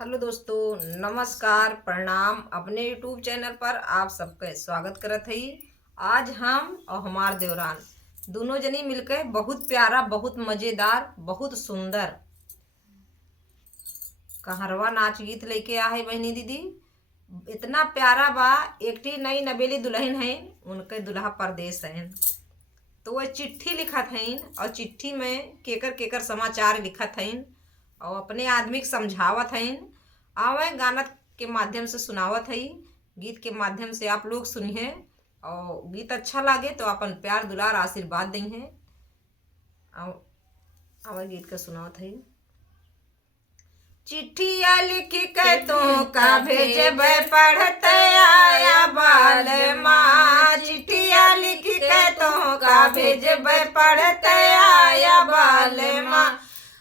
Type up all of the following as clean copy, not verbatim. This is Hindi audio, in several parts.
हेलो दोस्तों, नमस्कार, प्रणाम। अपने यूट्यूब चैनल पर आप सबका स्वागत करत हई। आज हम और हमार देवरान दोनों जनी मिलकर बहुत प्यारा, बहुत मजेदार, बहुत सुंदर कहरवा नाच गीत लेके आए बहनी दीदी। इतना प्यारा बा। एक ठी नई नवेली दुल्हन है, उनके दुल्हा परदेश है, तो वह चिट्ठी लिखत हईन और चिट्ठी में केकर केकर समाचार लिखत हईन और अपने आदमी के समझावत हईन। आवे गाना के माध्यम से सुनावत हई, गीत के माध्यम से आप लोग सुनिए और गीत अच्छा लागे तो अपन प्यार दुलार आशीर्वाद दी हैं। आवे गीत का सुनावत हई। चिट्ठिया लिख के तो का भेजबे पढ़ते आया बाल माँ। चिट्ठिया लिख के तो का भेजबे पढ़ते आया बाल माँ।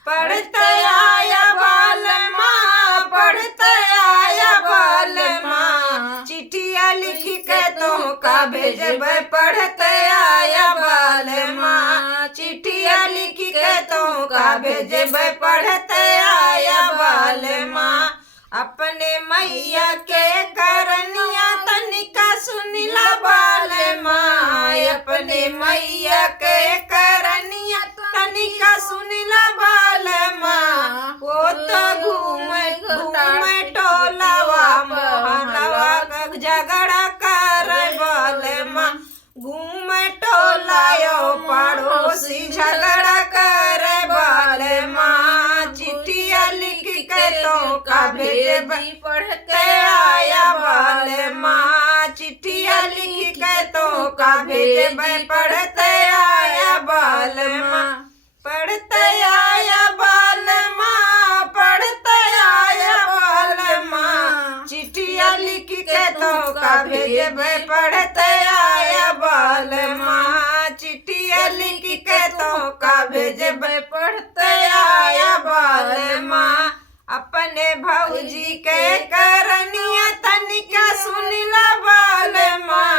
पढ़ते आया बाल माँ, पढ़ते आया बाल माँ। चिट्ठिया लिख के तो का भेजबे पढ़ते आया बाल माँ। चिट्ठिया लिख के तो का भेजबे पढ़ते आया बाल माँ। अपने मैया के करनिया तनिका सुनिला बाल माँ। अपने मैया के करनिया तनिका सुनिला बाल माँ। वो तो घूमे घूमे टोलावा मोहल्लावा झगड़ा कर बाल माँ। घूमे टोलायो पड़ोसी झगड़ा कर बाल माँ। चिट्ठिया लिख के तो का भेजबे पढ़ते आया बाल माँ। चिट्ठिया लिख के तो का भेजबे पढ़ते आया बाल माँ। पढ़ते आया बाल माँ, पढ़ते आया बाल माँ। चिट्ठिया लिख के तो का भेजबे पढ़ते आया बाल माँ। चिट्ठिया लिख के तो का भेजबे पढ़ते आया बाल माँ। अपने भौजी के करनिया तनिका सुनिला बाल माँ।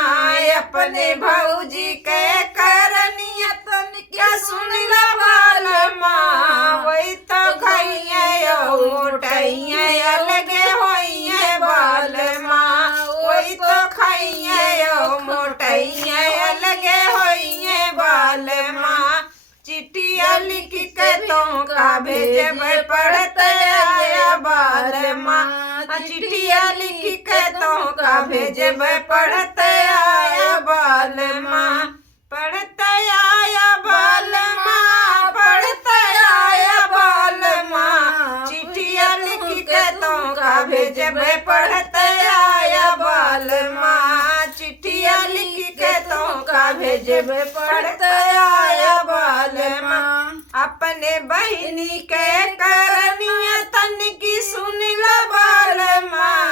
अपने भौजी के करनिया तनिका सुनिला बाल माँ। वही तो खइए मोटइए अलगे होइए बाल माँ। वही तो खइए मोटइए अलगे होइए बाल माँ। चिट्ठिया लिख के तो का भेजबे पढ़ते आया बाल माँ। चिट्ठिया लिख के तो का भेजबे पढ़ते आया बाल माँ। पढ़ते आया बाल माँ, पढ़ते आया बाल माँ। चिट्ठिया लिख के तो का भेजबे पढ़ते आया बाल माँ। चिट्ठिया लिख के तो का भेजबे पढ़ते आया बाल माँ। अपने बहिनी के करनिया तनिकी सुनिला बाल माँ।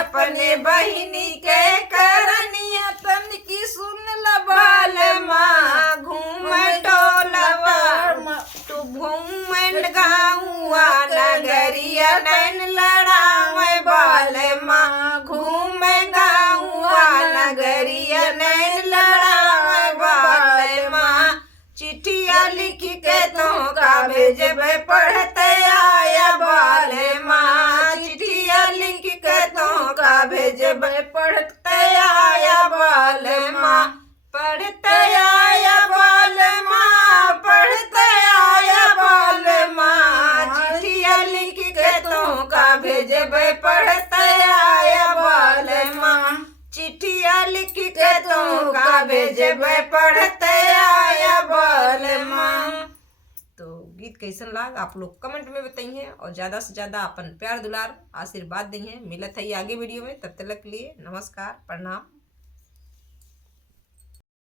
अपने बहिनी के करनिया तनिकी सुनिला बाल माँ। घूमे टोलवा तू घूमे गाँवा नगरिया नैन लड़ावे बाल माँ। घूमे गाँवा नगरिया नैन लड़ावे बाल माँ। चिट्ठिया लिख के तो का भेजबे पढ़ते आया बाल माँ। चिट्ठिया लिख के तो का भेजबे पढ़ते आया बाल माँ। पढ़ते आया बाल माँ, पढ़ते आया बाल माँ। चिट्ठिया लिख के तो का भेजबे पढ़ते आया बाल माँ। चिट्ठिया लिख के तो का भेजबे पढ़ते आया बाल माँ। तो गीत कैसन लाग आप लोग कमेंट में बताइए और ज़्यादा से ज़्यादा अपन प्यार दुलार आशीर्वाद दी हैं। मिलत है आगे वीडियो में, तब तक के लिए नमस्कार, प्रणाम।